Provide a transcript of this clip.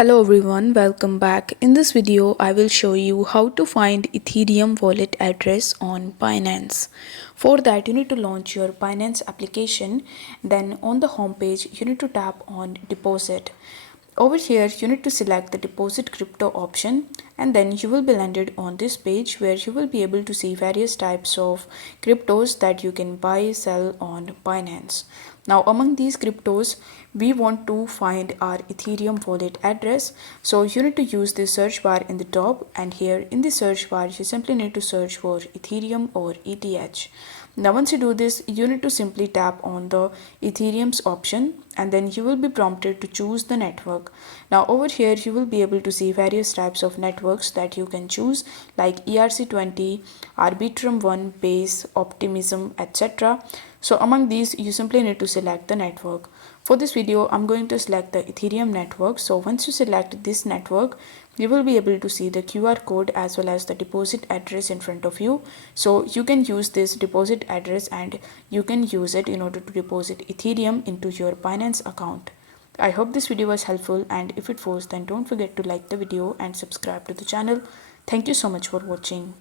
Hello everyone, welcome back. In this video, I will show you how to find Ethereum wallet address on Binance. For that, you need to launch your Binance application. Then on the home page, you need to tap on deposit. Over here, you need to select the deposit crypto option, and then you will be landed on this page where you will be able to see various types of cryptos that you can buy, sell on Binance. Now, among these cryptos, we want to find our Ethereum wallet address. So you need to use the search bar in the top, and here in the search bar, you simply need to search for Ethereum or ETH. Now once you do this, you need to simply tap on the Ethereum's option, and then you will be prompted to choose the network. Now over here you will be able to see various types of networks that you can choose, like ERC20, Arbitrum 1, Base, Optimism, etc. So among these, you simply need to select the network. For this video, I'm going to select the Ethereum network. So once you select this network, you will be able to see the QR code as well as the deposit address in front of you. So you can use this deposit address and you can use it in order to deposit Ethereum into your Binance account. I hope this video was helpful, and if it was, then don't forget to like the video and subscribe to the channel. Thank you so much for watching.